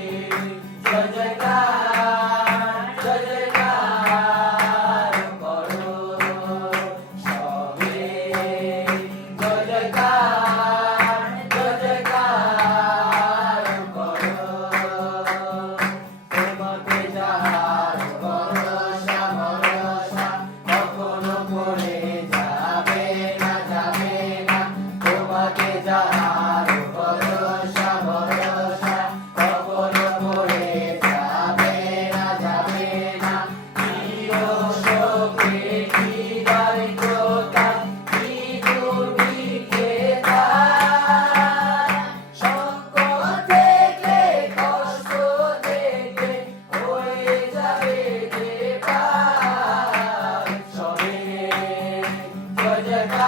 Amen.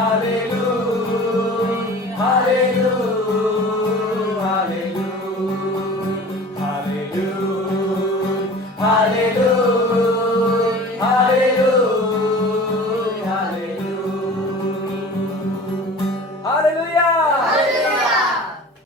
Hallelujah, Hallelujah.